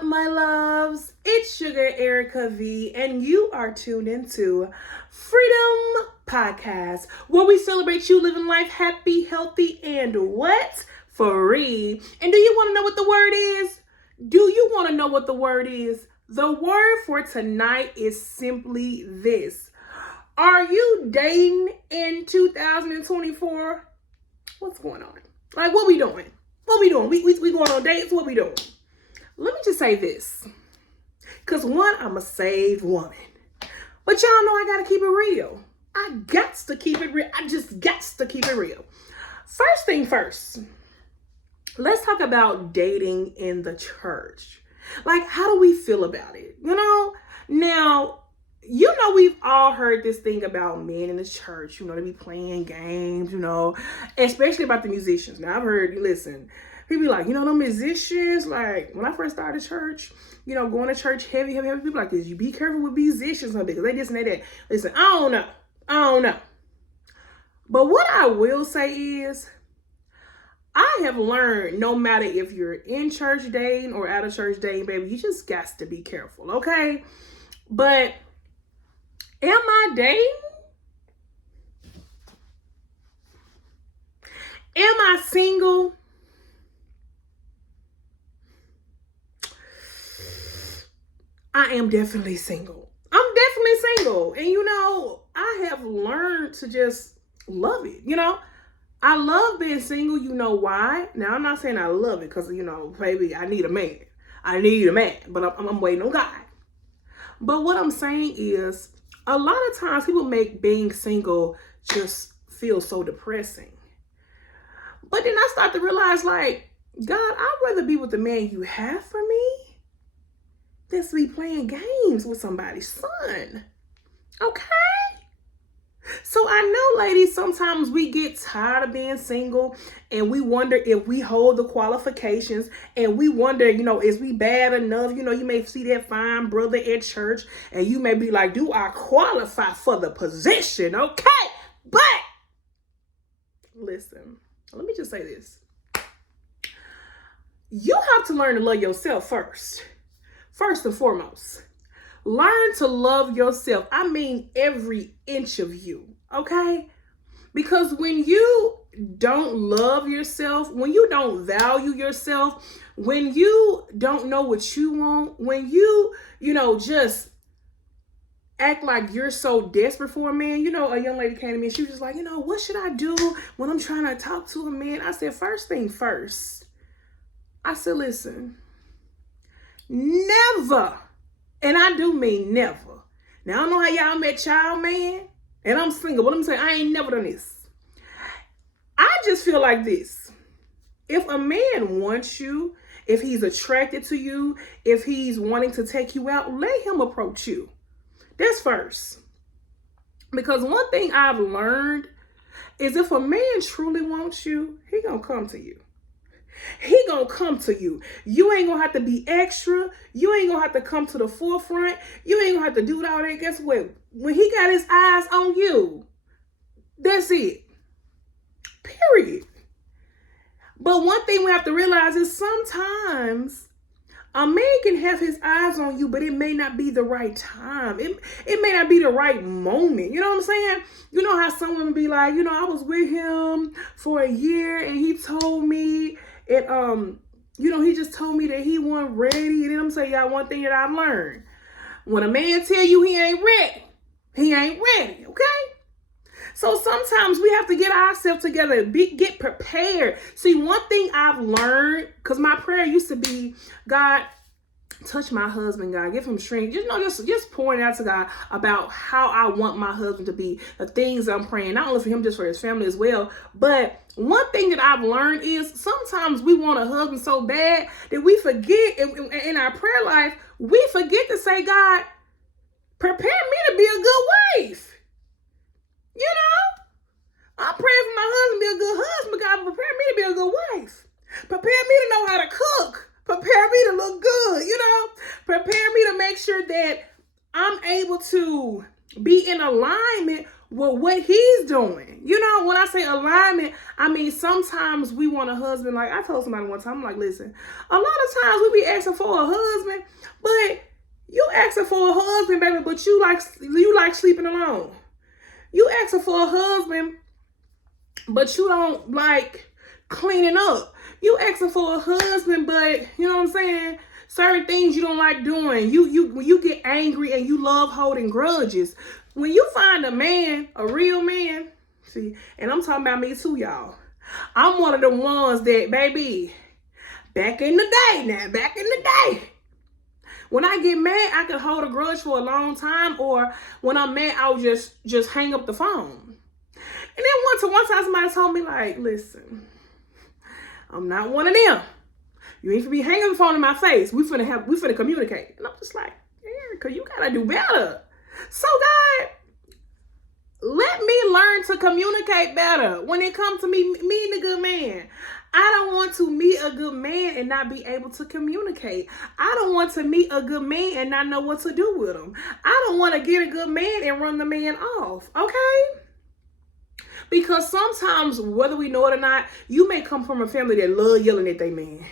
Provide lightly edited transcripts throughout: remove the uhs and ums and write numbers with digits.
up, my loves? It's Sugar Erica V, and you are tuned into Freedom Podcast, where we celebrate you living life happy, healthy, and what? Free. And do you want to know what the word is? Do you want to know what the word is? The word for tonight is simply this. Are you dating in 2024? What's going on? Like, what we doing? What we doing? We going on dates? What we doing? Let me just say this. Because one, I'm a saved woman. But y'all know I got to keep it real. I got to keep it real. I just got to keep it real. First thing first. Let's talk about dating in the church. Like, how do we feel about it? Now, we've all heard this thing about men in the church, they be playing games, especially about the musicians. Now, I've heard, listen, people be like, them musicians, like, when I first started church, going to church heavy, people like this, you be careful with musicians, because they this and they that. Listen, I don't know. But what I will say is, I have learned no matter if you're in church dating or out of church dating, baby, you just got to be careful, okay? But am I dating? Am I single? I am definitely single. I'm definitely single. And I have learned to just love it, I love being single. You know why? Now, I'm not saying I love it because, baby, I need a man. But I'm waiting on God. But what I'm saying is, a lot of times people make being single just feel so depressing. But then I start to realize, like, God, I'd rather be with the man you have for me than to be playing games with somebody's son. Okay? So I know, ladies, sometimes we get tired of being single and we wonder if we hold the qualifications, and we wonder, is we bad enough? You may see that fine brother at church and you may be like, do I qualify for the position? Okay. But listen, let me just say this. You have to learn to love yourself first. First and foremost. Learn to love yourself. I mean, every inch of you, okay? Because when you don't love yourself, when you don't value yourself, when you don't know what you want, when you, just act like you're so desperate for a man. A young lady came to me and she was just like, what should I do when I'm trying to talk to a man? I said, first thing first. I said, listen, never. And I do mean never. Now, I don't know how y'all met child man, and I'm single, but let me say, I ain't never done this. I just feel like this. If a man wants you, if he's attracted to you, if he's wanting to take you out, let him approach you. That's first. Because one thing I've learned is if a man truly wants you, he gonna come to you. He gonna come to you. You ain't gonna have to be extra. You ain't gonna have to come to the forefront. You ain't gonna have to do all that. Guess what? When he got his eyes on you, that's it. Period. But one thing we have to realize is sometimes a man can have his eyes on you, but it may not be the right time. It may not be the right moment. You know what I'm saying? You know how some women be like, I was with him for a year and he told me he just told me that he wasn't ready. And then I'm saying, y'all, one thing that I've learned. When a man tell you he ain't ready, okay? So sometimes we have to get ourselves together, get prepared. See, one thing I've learned, because my prayer used to be, God, touch my husband, God, give him strength. Just pouring out to God about how I want my husband to be, the things I'm praying, not only for him, just for his family as well. But one thing that I've learned is sometimes we want a husband so bad that we forget in our prayer life, we forget to say, God, prepare me to be a good wife. I'm praying for my husband to be a good husband. God, prepare me to be a good wife. Prepare me to know how to cook. Prepare me to look good, Prepare me to make sure that I'm able to be in alignment what he's doing. You know, when I say alignment, I mean, sometimes we want a husband. Like I told somebody one time, I'm like, listen, a lot of times we be asking for a husband, but you asking for a husband, baby, but you like sleeping alone. You asking for a husband, but you don't like cleaning up. You asking for a husband, but you know what I'm saying? Certain things you don't like doing. When you get angry and you love holding grudges. When you find a man, a real man, see, and I'm talking about me too, y'all. I'm one of the ones that, baby, back in the day, when I get mad, I can hold a grudge for a long time, or when I'm mad, I'll just hang up the phone. And then one time somebody told me, like, listen, I'm not one of them. You ain't finna be hanging the phone in my face. We finna communicate. And I'm just like, Erica, you gotta do better. So God, let me learn to communicate better when it comes to me meeting a good man. I don't want to meet a good man and not be able to communicate. I don't want to meet a good man and not know what to do with him. I don't want to get a good man and run the man off, okay? Because sometimes, whether we know it or not, you may come from a family that love yelling at their man.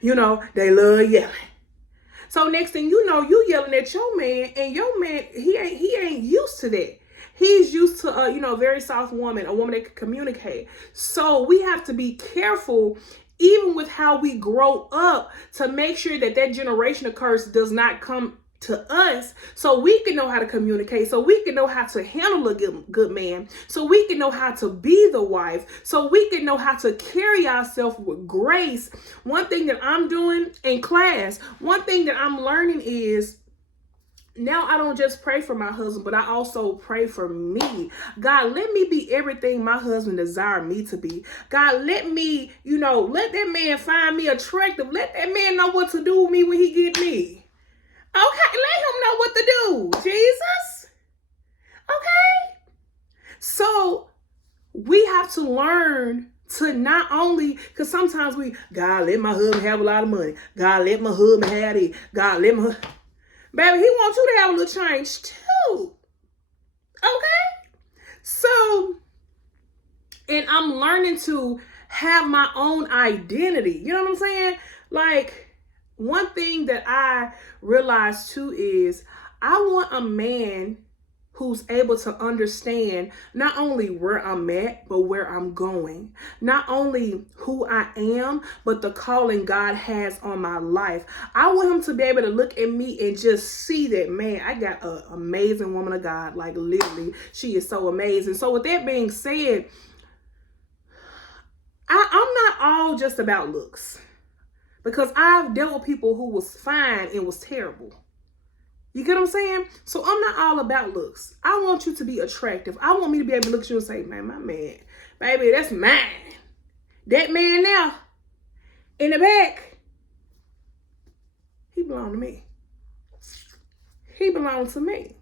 You know, they love yelling. So next thing you know, you yelling at your man, and your man, he ain't used to that. He's used to a very soft woman, a woman that can communicate. So we have to be careful, even with how we grow up, to make sure that generational curse does not come to us, so we can know how to communicate, so we can know how to handle a good man, so we can know how to be the wife, so we can know how to carry ourselves with grace. One thing that I'm doing in class, one thing that I'm learning is, now I don't just pray for my husband, but I also pray for me. God, let me be everything my husband desired me to be. God, let me, let that man find me attractive. Let that man know what to do with me when he get me. Okay, let him know what to do, Jesus. Okay? So we have to learn to not only, because sometimes God, let my husband have a lot of money. God, let my husband have it. God, let my, baby, he wants you to have a little change too. Okay? So, and I'm learning to have my own identity. You know what I'm saying? Like, one thing that I realized too is I want a man who's able to understand not only where I'm at, but where I'm going. Not only who I am, but the calling God has on my life. I want him to be able to look at me and just see that, man, I got an amazing woman of God. Like, literally, she is so amazing. So with that being said, I'm not all just about looks. Because I've dealt with people who was fine and was terrible. You get what I'm saying? So I'm not all about looks. I want you to be attractive. I want me to be able to look at you and say, man, my man, baby, that's mine. That man now, in the back, he belonged to me. He belongs to me.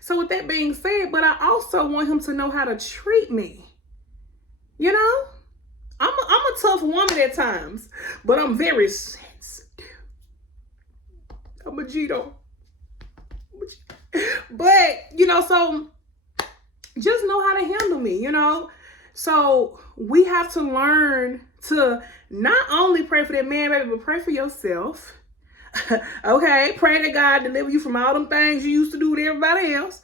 So with that being said, but I also want him to know how to treat me. You know? I'm a tough woman at times, but I'm very sensitive. I'm a Gito. But, so just know how to handle me, So we have to learn to not only pray for that man, baby, but pray for yourself. Okay? Pray that God deliver you from all them things you used to do with everybody else.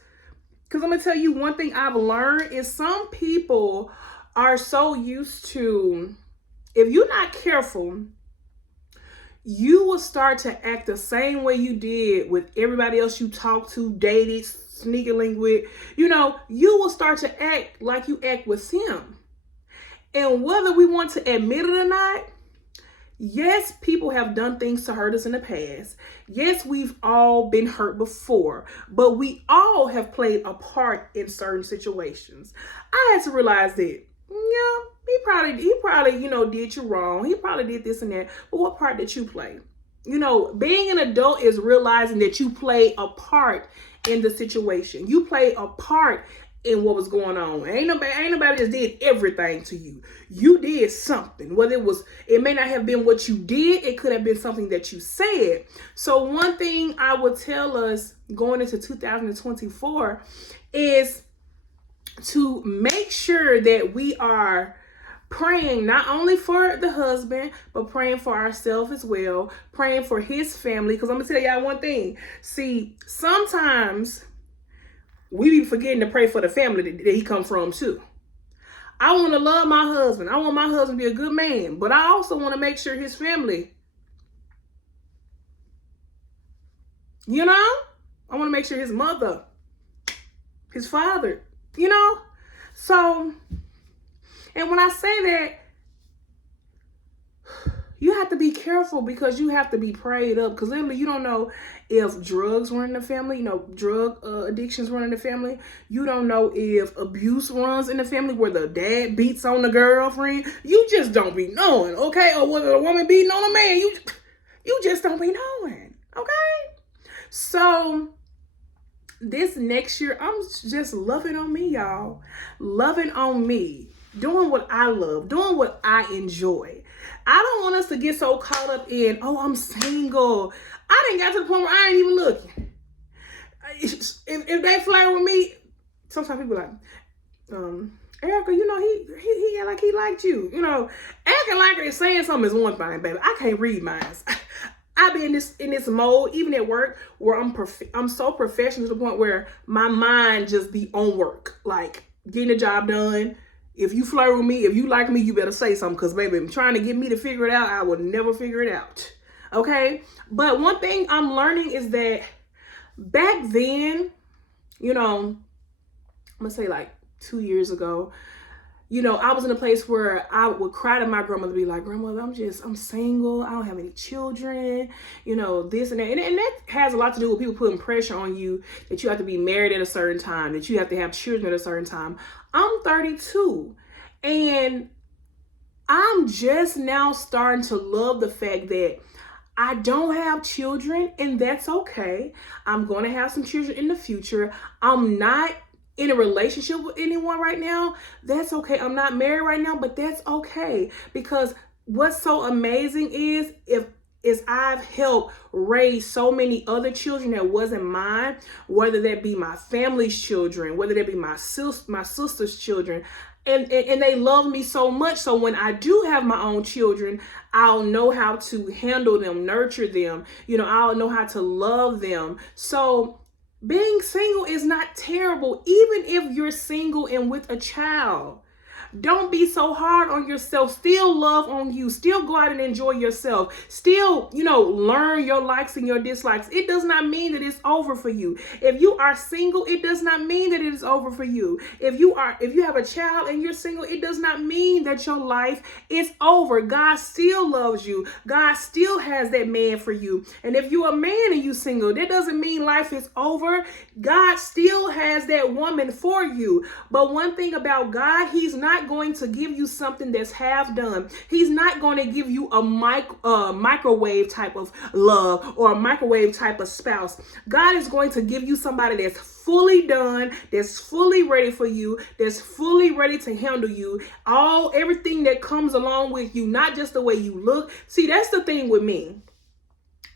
Because I'm going to tell you one thing I've learned is some people are so used to, if you're not careful, you will start to act the same way you did with everybody else you talked to, dated, sneaking link with. You will start to act like you act with him. And whether we want to admit it or not, yes, people have done things to hurt us in the past. Yes, we've all been hurt before, but we all have played a part in certain situations. I had to realize that, he probably, did you wrong. He probably did this and that. But what part did you play? Being an adult is realizing that you play a part in the situation. You play a part in what was going on. Ain't nobody just did everything to you. You did something. Whether it may not have been what you did, it could have been something that you said. So one thing I would tell us going into 2024 is to make sure that we are praying not only for the husband, but praying for ourselves as well, praying for his family. Because I'm going to tell y'all one thing. See, sometimes we be forgetting to pray for the family that he comes from too. I want to love my husband. I want my husband to be a good man. But I also want to make sure his family, you know, I want to make sure his mother, his father, you know. So, and when I say that, you have to be careful because you have to be prayed up. Because literally, you don't know if drugs run in the family, you know, drug addictions run in the family. You don't know if abuse runs in the family where the dad beats on the girlfriend. You just don't be knowing, okay? Or whether a woman beating on a man, you just don't be knowing, okay? So this next year, I'm just loving on me, y'all. Loving on me. Doing what I love. Doing what I enjoy. I don't want us to get so caught up in, oh, I'm single. I didn't get to the point where I ain't even looking. If they flirt with me, sometimes people like, Erica, you know, he act like he liked you. You know, acting like they're saying something is one thing, baby. I can't read minds. I be in this mode, even at work, where I'm so professional to the point where my mind just be on work, like getting the job done. If you flirt with me, if you like me, you better say something, because baby, if you're trying to get me to figure it out, I will never figure it out. Okay? But one thing I'm learning is that back then, you know, I'm gonna say like 2 years ago, you know, I was in a place where I would cry to my grandmother, be like, grandmother, I'm single. I don't have any children, you know, this and that. And that has a lot to do with people putting pressure on you that you have to be married at a certain time, that you have to have children at a certain time. I'm 32 and I'm just now starting to love the fact that I don't have children, and that's okay. I'm going to have some children in the future. I'm not in a relationship with anyone right now. That's okay. I'm not married right now, but that's okay. Because what's so amazing is I've helped raise so many other children that wasn't mine, whether that be my family's children, whether that be my sister's children. And they love me so much. So when I do have my own children, I'll know how to handle them, nurture them. You know, I'll know how to love them. So being single is not terrible, even if you're single and with a child. Don't be so hard on yourself. Still love on you. Still go out and enjoy yourself. Still, you know, learn your likes and your dislikes. It does not mean that it's over for you. If you are single, it does not mean that it is over for you. If you have a child and you're single, it does not mean that your life is over. God still loves you. God still has that man for you. And if you're a man and you're single, that doesn't mean life is over. God still has that woman for you. But one thing about God, he's not going to give you something that's half done. He's not going to give you a microwave type of love or a microwave type of spouse. God is going to give you somebody that's fully done, that's fully ready for you, that's fully ready to handle you, everything that comes along with you, not just the way you look. See, that's the thing with me.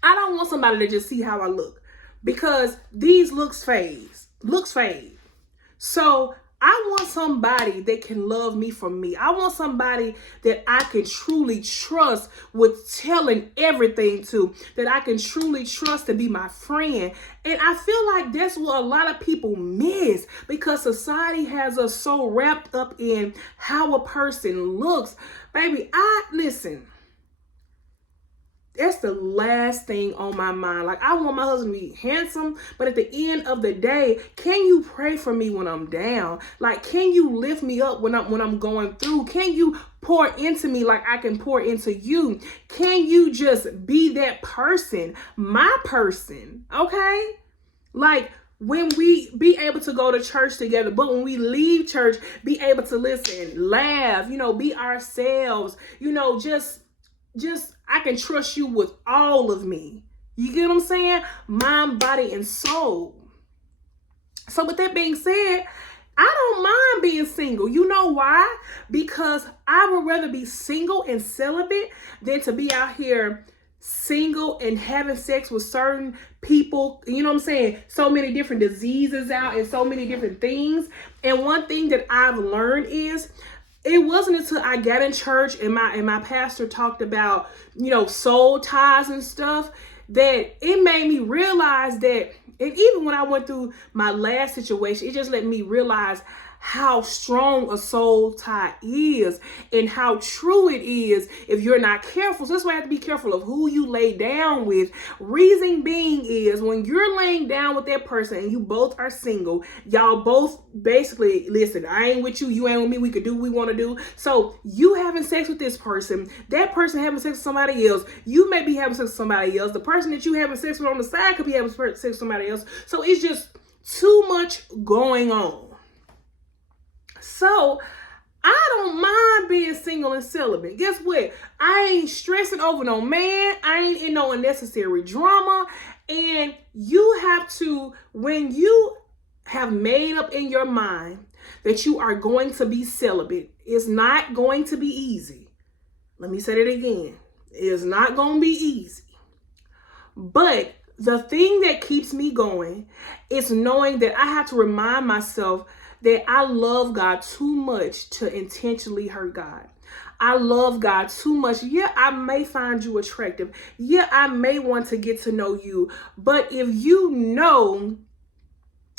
I don't want somebody to just see how I look, because these looks fade. So I want somebody that can love me for me. I want somebody that I can truly trust with telling everything to, that I can truly trust to be my friend. And I feel like that's what a lot of people miss, because society has us so wrapped up in how a person looks. Baby, listen. That's the last thing on my mind. Like, I want my husband to be handsome, but at the end of the day, can you pray for me when I'm down? Like, can you lift me up when I'm going through? Can you pour into me like I can pour into you? Can you just be that person, my person, okay? Like, when we be able to go to church together, but when we leave church, be able to listen, laugh, you know, be ourselves, you know, just I can trust you with all of me. You get what I'm saying? Mind, body, and soul. So with that being said, I don't mind being single. You know why? Because I would rather be single and celibate than to be out here single and having sex with certain people, you know what I'm saying? So many different diseases out and so many different things. And one thing that I've learned is it wasn't until I got in church and my pastor talked about, soul ties and stuff, that it made me realize that, and even when I went through my last situation, it just let me realize how strong a soul tie is and how true it is if you're not careful. So that's why you have to be careful of who you lay down with. Reason being is when you're laying down with that person and you both are single, y'all both basically, listen, I ain't with you, you ain't with me, we could do what we want to do. So you having sex with this person, that person having sex with somebody else, you may be having sex with somebody else, the person that you having sex with on the side could be having sex with somebody else. So it's just too much going on. So I don't mind being single and celibate. Guess what? I ain't stressing over no man. I ain't in no unnecessary drama. And you have to, when you have made up in your mind that you are going to be celibate, it's not going to be easy. Let me say it again. It's not going to be easy. But the thing that keeps me going is knowing that I have to remind myself that I love God too much to intentionally hurt God. I love God too much. Yeah, I may find you attractive. Yeah, I may want to get to know you. But if you know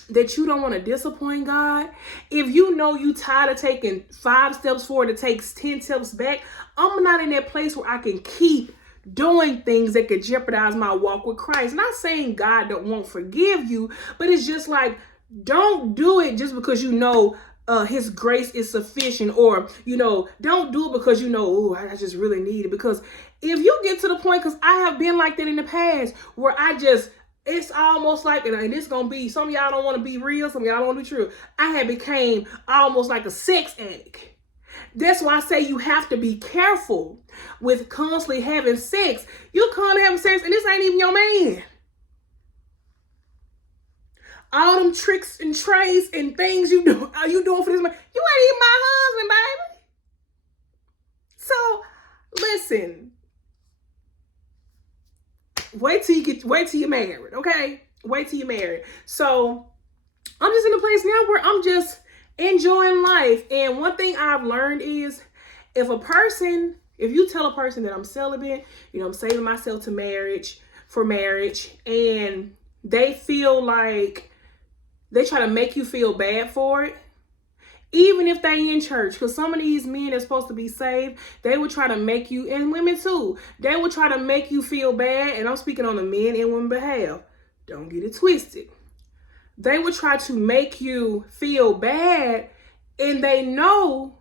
that you don't want to disappoint God, if you know you tired of taking 5 steps forward, it takes 10 steps back, I'm not in that place where I can keep doing things that could jeopardize my walk with Christ. Not saying God won't forgive you, but it's just like, don't do it just because his grace is sufficient, or don't do it because I just really need it. Because if you get to the point, because I have been like that in the past, where it's almost like, and it's gonna be, some of y'all don't want to be real, some of y'all don't want to be true, I had became almost like a sex addict. That's why I say you have to be careful with constantly having sex. You're constantly having sex and this ain't even your man. All them tricks and trays and things you doing for this man. You ain't even my husband, baby. So listen. Wait till you're married, okay? Wait till you're married. So I'm just in a place now where I'm just enjoying life. And one thing I've learned is if you tell a person that I'm celibate, I'm saving myself for marriage, and they feel like they try to make you feel bad for it, even if they in church, because some of these men are supposed to be saved, they would try to make you, and women too, they would try to make you feel bad, and I'm speaking on the men and women behalf. Don't get it twisted. They would try to make you feel bad, and they know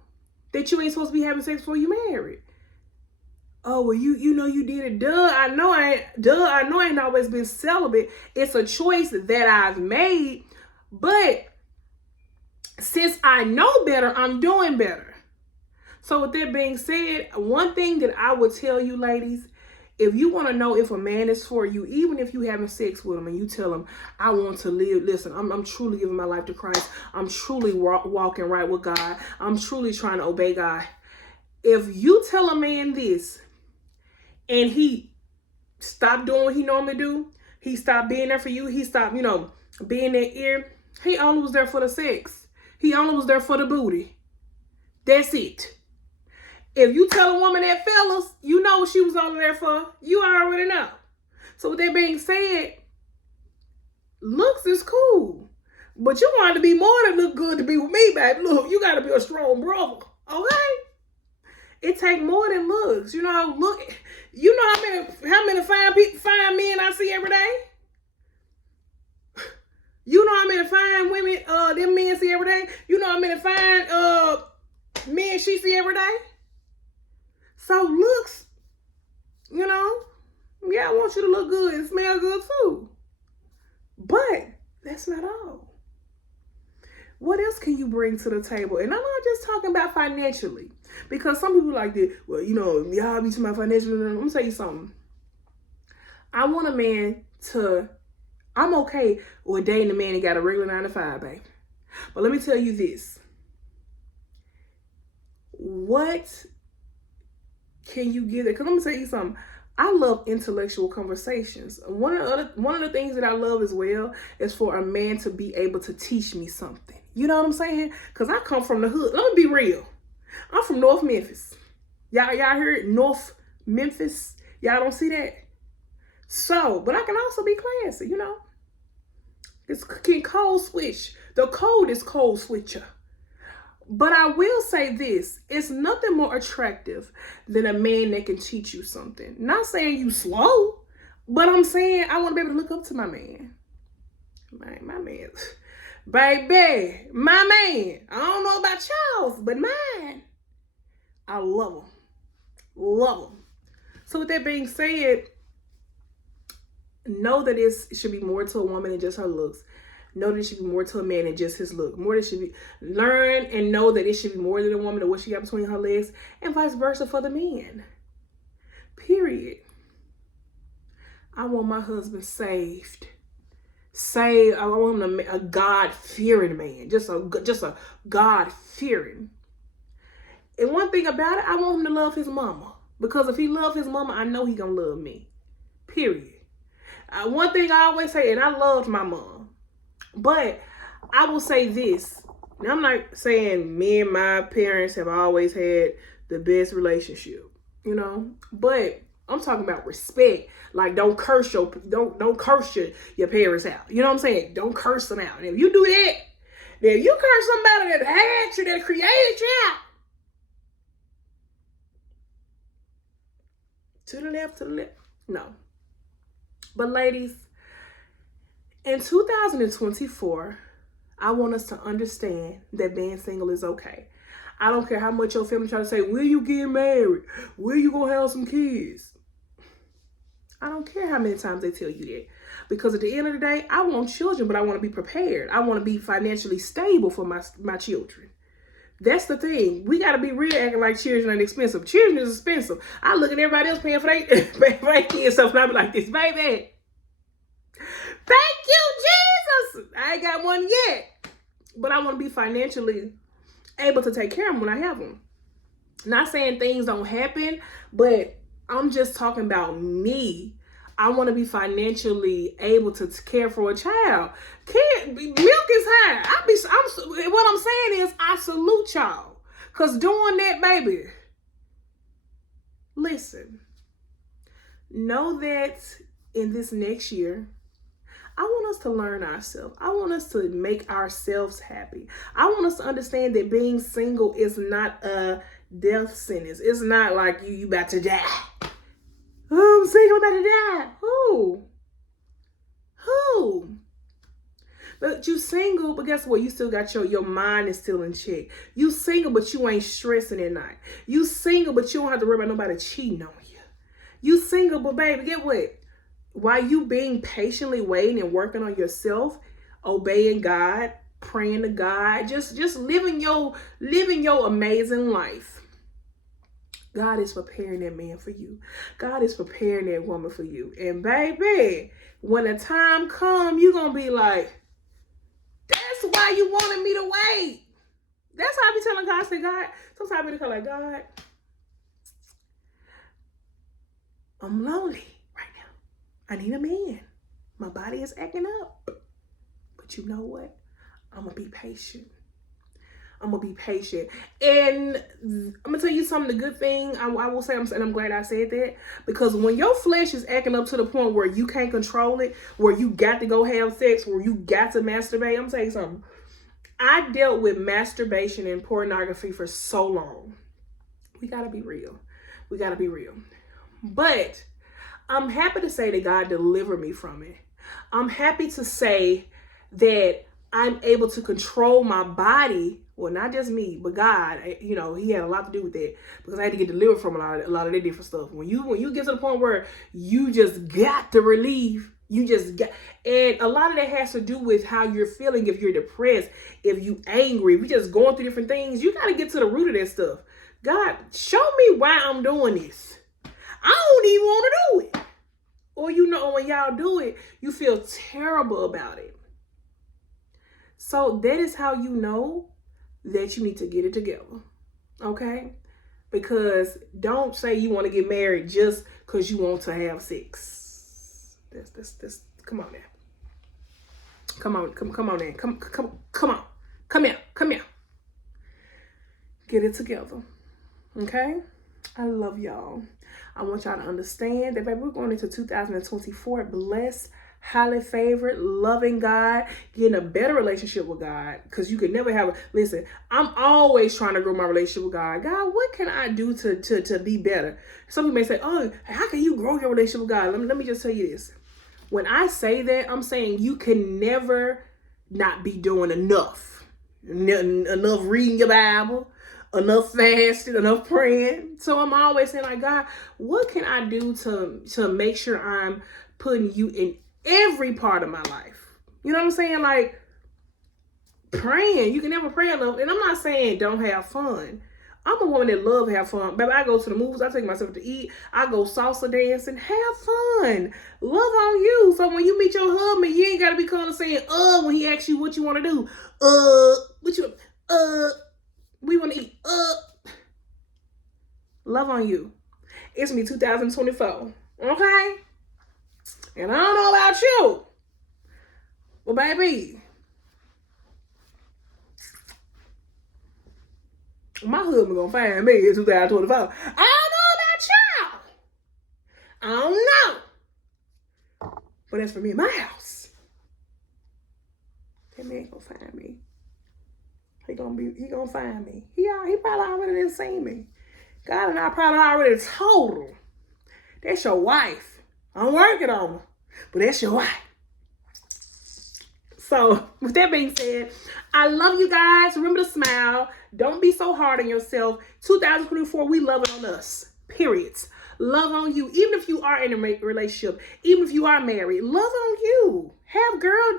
that you ain't supposed to be having sex before you married. Oh, well, you know you did it. I know I ain't always been celibate. It's a choice that I've made. But since I know better, I'm doing better. So with that being said, one thing that I would tell you ladies, if you want to know if a man is for you, even if you having sex with him and you tell him, I want to live, listen, I'm truly giving my life to Christ. I'm truly walking right with God. I'm truly trying to obey God. If you tell a man this and he stopped doing what he normally do, he stopped being there for you, he stopped, being their ear, he only was there for the sex. He only was there for the booty. That's it. If you tell a woman that, fellas, you know what she was only there for, you already know. So with that being said, looks is cool. But you want to be more than look good to be with me, baby. Look, you got to be a strong brother, okay? It take more than looks. Look, how many fine men I see every day? You know how many fine women them men see every day? You know how many fine men she see every day? So looks, yeah, I want you to look good and smell good too. But that's not all. What else can you bring to the table? And I'm not just talking about financially. Because some people like that, well, y'all be talking about financially. I'm going to tell you something. I want a man I'm okay with dating a man that got a regular 9 to 5, babe. But let me tell you this. What can you give that? Because I'm going to tell you something. I love intellectual conversations. One of the things that I love as well is for a man to be able to teach me something. You know what I'm saying? Because I come from the hood. Let me be real. I'm from North Memphis. Y'all hear it? North Memphis. Y'all don't see that? So, but I can also be classy, you know. It's can code switch. The code is code switcher. But I will say this, it's nothing more attractive than a man that can teach you something. Not saying you slow, but I'm saying I want to be able to look up to my man. My man. Baby, my man. I don't know about y'all's, but mine. I love him. Love him. So with that being said, know that it should be more to a woman than just her looks. Know that it should be more to a man than just his look. More that should be learn and know that it should be more than a woman than what she got between her legs, and vice versa for the men. Period. I want my husband saved. I want him a God-fearing man. Just a God-fearing. And one thing about it, I want him to love his mama. Because if he love his mama, I know he gonna love me. Period. One thing I always say, and I loved my mom, but I will say this. And I'm not saying me and my parents have always had the best relationship, you know, but I'm talking about respect. Like don't curse your parents out. You know what I'm saying? Don't curse them out. And if you do that, then you curse somebody that had you, that created you out. To the left. No. But ladies, in 2024, I want us to understand that being single is okay. I don't care how much your family try to say, will you get married? Will you go have some kids? I don't care how many times they tell you that. Because at the end of the day, I want children, but I want to be prepared. I want to be financially stable for my children. That's the thing. We got to be real acting like children ain't expensive. Children is expensive. I look at everybody else paying for their kids stuff, and I be like this, baby. Thank you, Jesus. I ain't got one yet. But I want to be financially able to take care of them when I have them. Not saying things don't happen, but I'm just talking about me. I want to be financially able to care for a child. Milk is high. What I'm saying is I salute y'all. Because doing that, baby, listen, know that in this next year, I want us to learn ourselves. I want us to make ourselves happy. I want us to understand that being single is not a death sentence. It's not like you about to die. Oh, I'm single, about to die. Who? But you single, but guess what? You still got your mind is still in check. You single, but you ain't stressing at night. You single, but you don't have to worry about nobody cheating on you. You single, but baby, get what? While you being patiently waiting and working on yourself, obeying God, praying to God, just living your amazing life. God is preparing that man for you. God is preparing that woman for you. And baby, when the time comes, you're going to be like, that's why you wanted me to wait. That's how I be telling God, I say, God, sometimes I be like, God, I'm lonely right now. I need a man. My body is acting up. But you know what? I'm going to be patient. I'm going to be patient. And I'm going to tell you something, the good thing, I will say, and I'm glad I said that, because when your flesh is acting up to the point where you can't control it, where you got to go have sex, where you got to masturbate, I'm going to tell you something. I dealt with masturbation and pornography for so long. We got to be real. But I'm happy to say that God delivered me from it. I'm happy to say that I'm able to control my body. Well, not just me, but God, you know, he had a lot to do with that, because I had to get delivered from a lot of that different stuff. When you get to the point where you just got to relieve, and a lot of that has to do with how you're feeling. If you're depressed, if you angry, if you're just going through different things, you got to get to the root of that stuff. God, show me why I'm doing this. I don't even want to do it. Or, you know, when y'all do it, you feel terrible about it. So that is how you know that you need to get it together. Okay? Because don't say you want to get married just because you want to have sex. This. Come on now. Come on now. Come here. Get it together. Okay? I love y'all. I want y'all to understand that, baby, we're going into 2024 blessed, highly favored, loving God, getting a better relationship with God. Because you can never have listen, I'm always trying to grow my relationship with God. God, what can I do to be better? Some people may say, oh, how can you grow your relationship with God? Let me just tell you this. When I say that, I'm saying you can never not be doing enough. Enough reading your Bible, enough fasting, enough praying. So I'm always saying, like, God, what can I do to make sure I'm putting you in every part of my life? You know what I'm saying? Like, praying. You can never pray enough. And I'm not saying don't have fun. I'm a woman that love to have fun. Baby, I go to the movies. I take myself to eat. I go salsa dancing. Have fun. Love on you. So when you meet your husband, you ain't got to be calling saying, when he asks you what you want to do. We want to eat. Love on you. It's me 2024. Okay? And I don't know about you. Well, baby, my husband gonna find me in 2024. I don't know about y'all. I don't know. But as for me in my house, that man gonna find me. He gonna find me. He probably already done seen me. God and I probably already told him. That's your wife. I'm working on her. But that's your wife. So, with that being said, I love you guys. Remember to smile. Don't be so hard on yourself. 2024, we love it on us. Periods. Love on you. Even if you are in a relationship, even if you are married, love on you. Have girl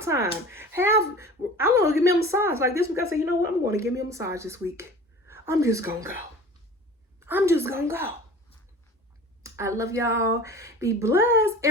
time. I want to give me a massage. Like this week, I said, you know what? I'm going to give me a massage this week. I'm just going to go. I love y'all. Be blessed.